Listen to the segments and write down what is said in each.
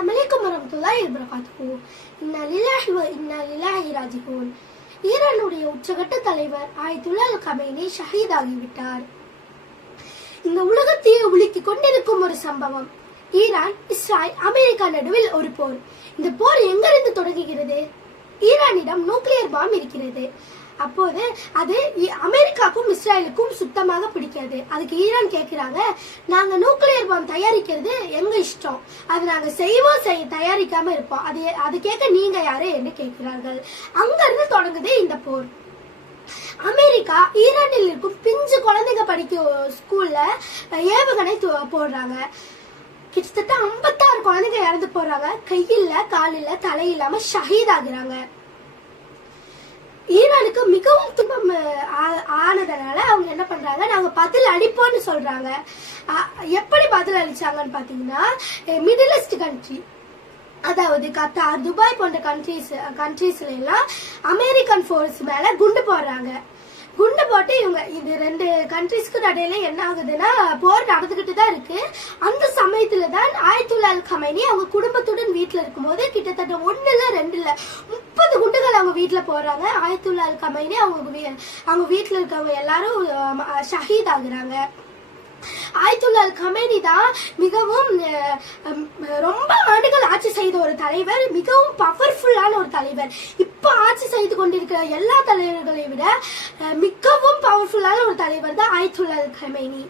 அஸ்ஸலாமு அலைக்கும் வரஹ்மத்துல்லாஹி வபரகாத்துஹு. இன்னா லில்லாஹி வ இன்னா இலைஹி ராஜிஊன். ஈரானுடைய உச்சகட்ட தலைவர் ஆயத்துல்லா அல் கமேனி ஷஹீதாகிவிட்டார். இந்த உலகத்தையே உலுக்கிக் கொண்டிருக்கும் ஒரு சம்பவம். ஈரான், இஸ்ரேல், அமெரிக்கா நடுவில் ஒரு போர். இந்த போர் எங்கிருந்து தொடங்குகிறது? ஈரானிடம் நியூக்ளியர் பாம் இருக்கிறது. அப்போது அது அமெரிக்காவுக்கும் இஸ்ரேலுக்கும் சுத்தமாக பிடிக்காது. அதுக்கு ஈரான் கேட்கிறாங்க, நாங்க நியூக்ளியர் பாம் தயாரிக்கிறது எங்க இஷ்டம், அது நாங்க செய்வோம், தயாரிக்காம இருப்போம், அது கேட்க நீங்க யாரு என்று கேட்கிறார்கள். அங்க இருந்து தொடங்குது இந்த போர். அமெரிக்கா ஈரானில் இருக்கும் பிஞ்சு குழந்தைங்க படிக்க ஸ்கூல்ல ஏவுகணை போடுறாங்க. கிட்டத்தட்ட 56 குழந்தைங்க இறந்து போறாங்க. கையில காலில தலை இல்லாம ஷஹீத் ஆகுறாங்க. ஈரானுக்கு மிகவும் துன்பம் ஆனதுனால அவங்க என்ன பண்றாங்க, நாங்க பதில் அளிப்போம்னு சொல்றாங்க. எப்படி பதில் அளிச்சாங்கன்னு பாத்தீங்கன்னா, மிடில் ஈஸ்ட் கண்ட்ரி, அதாவது கத்தார், துபாய் போன்ற கண்ட்ரீஸ்ல எல்லாம் அமெரிக்கன் போர்ஸ் மேல குண்டு போடுறாங்க. குண்டு போட்டு இவங்க இது 2 கண்ட்ரிஸ்க்கு நடையில என்ன ஆகுதுன்னா போர் நடந்துகிட்டு தான் இருக்கு. அந்த சமயத்துல தான் ஆயத்துல்லா அல் கமேனி அவங்க குடும்பத்துடன் வீட்டுல இருக்கும்போது கிட்டத்தட்ட 1 இல்ல 2 இல்ல 30 குண்டுகள் அவங்க வீட்டுல போடுறாங்க. ஆயத்துல்லா அல் கமேனி அவங்க வீட்டுல இருக்கவங்க எல்லாரும் ஷஹீத் ஆகுறாங்க. ஆயத்துல்லா அல் கமேனி தான் மிகவும் ரொம்ப ஆண்டுகள் ஆட்சி செய்த ஒரு தலைவர், மிகவும் பவர்ஃபுல்லான ஒரு தலைவர். இப்ப ஆட்சி செய்து கொண்டிருக்கிற எல்லா தலைவர்களை விட மிகவும் பவர்ஃபுல்லான ஒரு தலைவர் தான் ஆயத்துல்லா அல் கமேனி.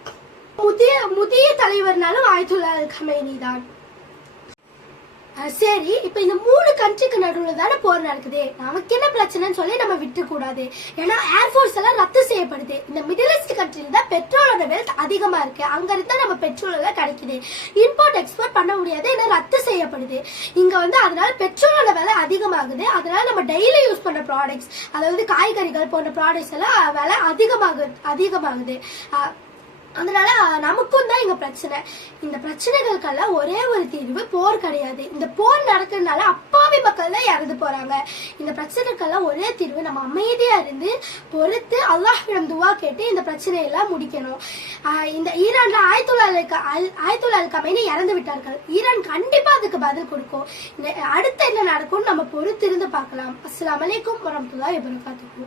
முதிய தலைவர்னாலும் ஆயத்துல்லா அல் கமேனி தான். சரி, இப்ப இந்த 3 கண்ட்ரிக்கு நடுவுல தானே போர் நடக்குது, நமக்கு என்ன பிரச்சனைன்னு சொல்லி நம்ம விட்டு கூடாது. ஏன்னா ஏர்போர்ஸ் எல்லாம் ரத்து செய்யப்படுது. இந்த மிடில் ஈஸ்ட் கண்ட்ரில தான் பெட்ரோலோட வெல்த் அதிகமா இருக்கு. அங்க இருந்தா நம்ம பெட்ரோல் எல்லாம் கிடைக்குது. இம்போர்ட் எக்ஸ்போர்ட் பண்ண முடியாது, ஏன்னா ரத்து செய்யப்படுது. இங்க அதனால பெட்ரோலோட விலை அதிகமாகுது. அதனால நம்ம டெய்லி யூஸ் பண்ற ப்ராடக்ட்ஸ், அதாவது காய்கறிகள் போன்ற ப்ராடக்ட்ஸ் எல்லாம் விலை அதிகமாகுது. அதனால நமக்கும் தான் இங்க பிரச்சனை. இந்த பிரச்சனைகளுக்கெல்லாம் ஒரே ஒரு தீர்வு போர் கிடையாது. இந்த போர் நடக்கிறதுனால அப்பாவி மக்கள் தான் இறந்து போறாங்க. இந்த பிரச்சனைக்கெல்லாம் ஒரே தீர்வு நம்ம அமைதியா இருந்து பொறுத்து அல்லாஹ்விடம் துவா கேட்டு இந்த பிரச்சனையெல்லாம் முடிக்கணும். இந்த ஈரான்ல ஆயத்துல்லா அல் கமேனி இறந்து விட்டார்கள். ஈரான் கண்டிப்பா அதுக்கு பதில் கொடுக்கும். அடுத்து என்ன நடக்கும் நம்ம பொறுத்திருந்து பார்க்கலாம். அஸ்ஸலாமு அலைக்கும் வரஹ்மத்துல்லாஹி வபரகாத்துஹு.